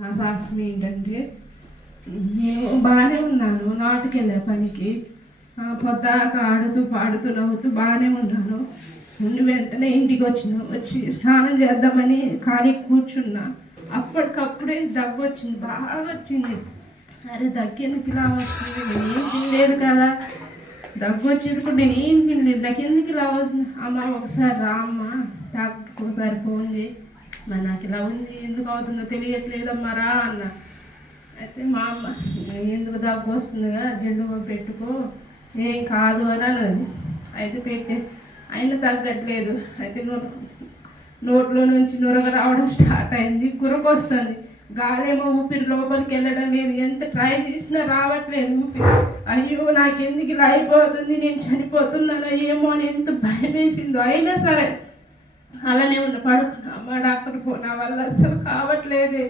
నా శాస్త్రం ఏంటంటే నేను బాగానే ఉన్నాను, నాటుకెళ్ళా పనికి. పొద్దాక ఆడుతూ పాడుతూ నవ్వుతూ బాగానే ఉన్నాను. నుండి వెంటనే ఇంటికి వచ్చి స్నానం చేద్దామని ఖాళీ కూర్చున్నా. అప్పటికప్పుడే దగ్గు వచ్చింది, బాగా వచ్చింది. అరే దగ్గెందుకు ఇలా వస్తుంది, నేనేం తినలేదు కదా. దగ్గు వచ్చేది కూడా నేనేం తినలేదు, నాకు ఎందుకు ఇలా వస్తుంది. అమ్మ ఒకసారి రా అమ్మ, డాక్టర్కి ఒకసారి ఫోన్ చేయి, మరి నాకు ఇలా ఉంది, ఎందుకు అవుతుందో తెలియట్లేదమ్మా రా అన్న. అయితే మా అమ్మ ఎందుకు దగ్గు వస్తుందిగా జెండు పెట్టుకో, ఏం కాదు అని అన్నది. అయితే పెట్టే అయినా తగ్గట్లేదు. అయితే నోట్లో నుంచి నురగ రావడం స్టార్ట్ అయింది, గురకు వస్తుంది. గాలేమో ఊపిరి లోపలికి వెళ్ళడం లేదు, ఎంత ట్రై చేసినా రావట్లేదు ఊపిరి. అయ్యో నాకెందుకు ఇలా అయిపోతుంది, నేను చనిపోతున్నానో ఏమో అని ఎంత భయం వేసిందో. అయినా సరే అలానే పడుకున్నా. అమ్మ డాక్టర్ నా వల్ల అసలు కావట్లేదే,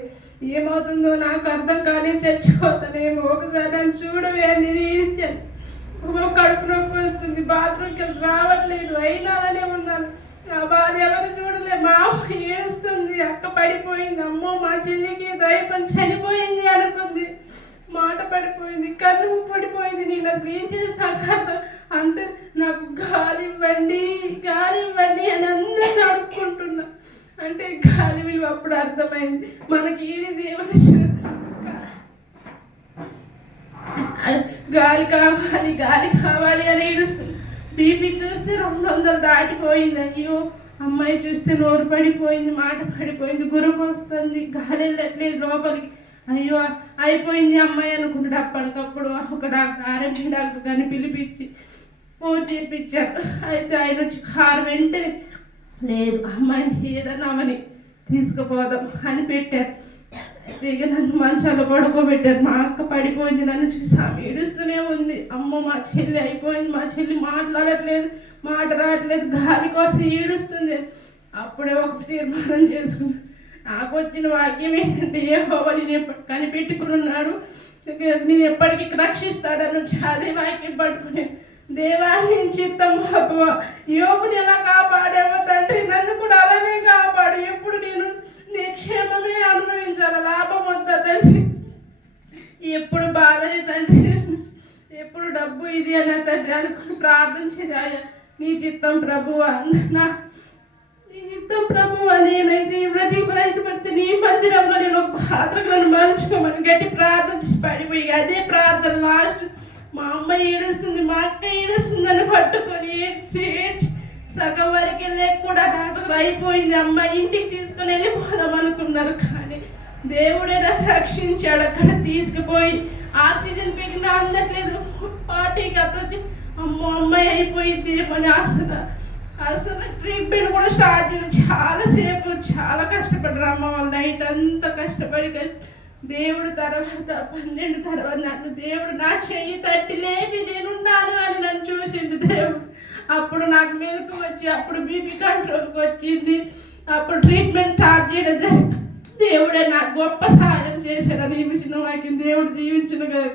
ఏమవుతుందో నాకు అర్థం కానీ చచ్చిపోతానేమో, ఒకసారి నన్ను చూడవే అని నేను కడుపు నొప్పి వస్తుంది, బాత్రూమ్కి వెళ్ళి రావట్లేదు. అయినా అలానే ఉన్నాను. నా బాధ ఎవరు చూడలే. మా అమ్మ ఏడుస్తుంది, అక్క పడిపోయింది, అమ్మో మా చెల్లికి దయపని చనిపోయింది అనుకుంది, మాట పడిపోయింది, కన్ను పడిపోయింది. నేను అది ఏం చేసి నాకు అర్థం. అంతే నాకు గాలి ఇవ్వండి అని అందరిని అడుక్కుంటున్నా. అంటే గాలి విలువ అప్పుడు అర్థమైంది మనకి. ఏది దేవుని గాలి కావాలి అని ఏడుస్తుంది. బీపీ చూస్తే 200 దాటిపోయింది. అయ్యో అమ్మాయి చూస్తే నోరు పడిపోయింది, మాట పడిపోయింది, గురుకు వస్తుంది, గాలి వెళ్ళట్లేదు లోపలికి. అయ్యో అయిపోయింది అమ్మాయి అనుకుంటాడు. అప్పటికప్పుడు ఒక డాక్టర్, ఆర్ఎంపీ డాక్టర్ గారిని పిలిపించి ఫోన్ చేయించారు. అయితే ఆయన వచ్చి కారు వెంటనే లేదు అమ్మాయిని ఏదన్నా అవని తీసుకుపోదాం అని పెట్టారు. ఇక నన్ను మంచాల్లో పడుకోబెట్టారు. మా అక్క పడిపోయింది, నన్ను చూసి ఆమె ఏడుస్తూనే ఉంది. అమ్మ మా చెల్లి అయిపోయింది, మా చెల్లి మాట్లాడట్లేదు, మాట రావట్లేదు, గాలి కోసం ఏడుస్తుంది. అప్పుడే ఒక తీర్మానం చేసుకుంది. నాకు వచ్చిన వాక్యం ఏంటంటే, యెహోవా నేను కనిపెట్టుకున్నాడు, నేను ఎప్పటికీ రక్షిస్తాడని అదే వాక్యం పట్టుకునే దేవా నేను చిత్తం యోగుని ఎలా కాపాడావో తండ్రి, నన్ను కూడా అలానే కాపాడు. ఎప్పుడు నేను క్షేమమే అనుభవించాలి, లాభం వద్దా తండ్రి. ఎప్పుడు బాధనే తండ్రి, ఎప్పుడు డబ్బు ఇది అనే తండ్రి అనుకుని ప్రార్థన చేయాలి. నీ చిత్తం ప్రభువా, నీ చిత్తం ప్రభువా, నేనైతే రైతు పడితే నీ మందిరంలో నేను ఒక పాత్రకు నన్ను మలుచుకోమని గట్టి ప్రార్థన చేసి పడిపోయి అదే ప్రార్థన లాస్ట్ మా అమ్మ ఏడుస్తుంది, మా అక్క ఏడుస్తుంది అని పట్టుకొని సగం వరకు వెళ్ళే కూడా డాక్టర్ అయిపోయింది, అమ్మ ఇంటికి తీసుకొని వెళ్ళిపోదాం అనుకున్నారు. కానీ దేవుడే నన్ను రక్షించాడు. అక్కడ తీసుకుపోయి ఆక్సిజన్ పెట్టినా అందట్లేదు, 40కి అప్పుడు అమ్మాయి అయిపోయింది అని అసలు ట్రీట్మెంట్ కూడా స్టార్ట్ చేయాలి. చాలాసేపు చాలా కష్టపడ్డారు అమ్మ వాళ్ళు, నైట్ అంతా కష్టపడి దేవుడు తర్వాత 12 తర్వాత నన్ను దేవుడు నా చెయ్యి తట్టి లేపి నేనున్నాను అని నన్ను చూసిండు దేవుడు. అప్పుడు నాకు మెలకు వచ్చి, అప్పుడు బీపీ కంట్రోల్కి వచ్చింది, అప్పుడు ట్రీట్మెంట్ స్టార్ట్ చేయడం దేవుడే నాకు గొప్ప సహాయం చేశాడని ఈ విషయం వాక్యం దేవుడు దీవించిన కదా.